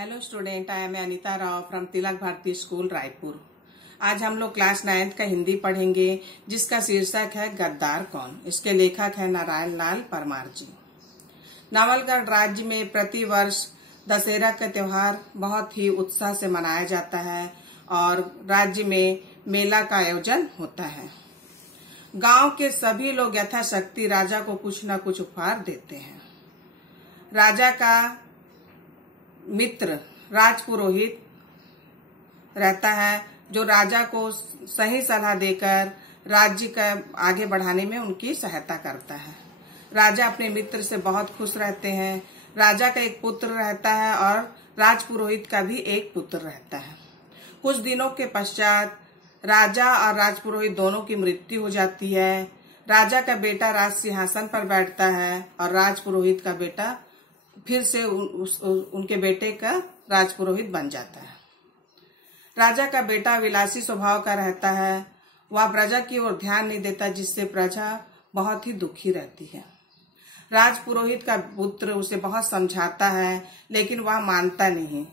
Hello student, I am Anita Rao from Tilak Bharati school Raipur. आज हम लोग क्लास 9th का हिंदी पढ़ेंगे, जिसका शीर्षक है गद्दार कौन। इसके लेखक है नारायण लाल परमार जी। नवलगढ़ राज्य में प्रतिवर्ष दशहरा का त्योहार बहुत ही उत्साह से मनाया जाता है और राज्य में मेला का आयोजन होता है। गांव के सभी लोग यथाशक्ति राजा को कुछ न कुछ उपहार देते हैं। राजा का मित्र राजपुरोहित रहता है, जो राजा को सही सलाह देकर राज्य का आगे बढ़ाने में उनकी सहायता करता है। राजा अपने मित्र से बहुत खुश रहते हैं। राजा का एक पुत्र रहता है और राजपुरोहित का भी एक पुत्र रहता है। कुछ दिनों के पश्चात राजा और राजपुरोहित दोनों की मृत्यु हो जाती है। राजा का बेटा राज सिंहासन पर बैठता है और राजपुरोहित का बेटा फिर से उनके बेटे का राजपुरोहित बन जाता है। राजा का बेटा विलासी स्वभाव का रहता है। वह प्रजा की ओर ध्यान नहीं देता, जिससे प्रजा बहुत ही दुखी रहती है। राजपुरोहित का पुत्र उसे बहुत समझाता है, लेकिन वह मानता नहीं।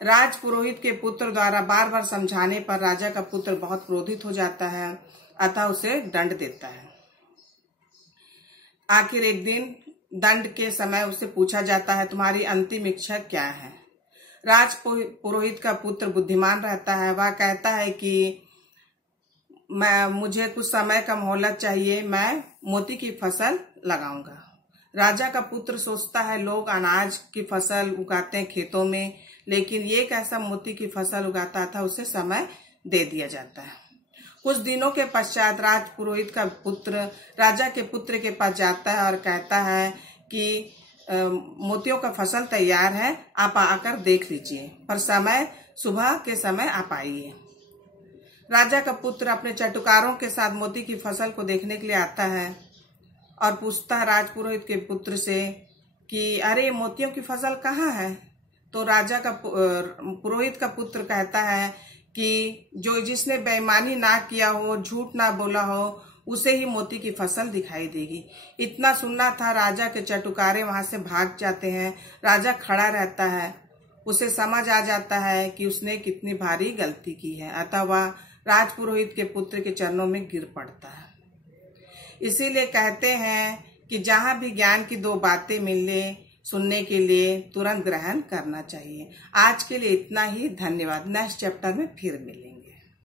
राजपुरोहित के पुत्र द्वारा बार बार समझाने पर राजा का पुत्र बहुत क्रोधित हो जाता है, अतः उसे दंड देता है। आखिर एक दिन दंड के समय उससे पूछा जाता है, तुम्हारी अंतिम इच्छा क्या है। राजपुरोहित का पुत्र बुद्धिमान रहता है। वह कहता है कि मुझे कुछ समय का मोहलत चाहिए, मैं मोती की फसल लगाऊंगा। राजा का पुत्र सोचता है, लोग अनाज की फसल उगाते हैं खेतों में, लेकिन ये कैसा मोती की फसल उगाता था, उसे समय दे दिया जाता है। कुछ दिनों के पश्चात राजपुरोहित का पुत्र राजा के पुत्र के पास जाता है और कहता है कि मोतियों का फसल तैयार है, आप आकर देख लीजिए, पर सुबह के समय आप आइए। राजा का पुत्र अपने चटुकारों के साथ मोती की फसल को देखने के लिए आता है और पूछता है राजपुरोहित के पुत्र से कि अरे मोतियों की फसल कहाँ है। तो राजा का पुरोहित का पुत्र कहता है कि जिसने बेईमानी ना किया हो, झूठ ना बोला हो, उसे ही मोती की फसल दिखाई देगी। इतना सुनना था, राजा के चटुकारे वहां से भाग जाते हैं। राजा खड़ा रहता है। उसे समझ आ जाता है कि उसने कितनी भारी गलती की है, अतः वह राजपुरोहित के पुत्र के चरणों में गिर पड़ता है। इसीलिए कहते हैं कि जहां भी ज्ञान की दो बातें मिले, सुनने के लिए तुरंत ग्रहण करना चाहिए। आज के लिए इतना ही। धन्यवाद। नेक्स्ट चैप्टर में फिर मिलेंगे।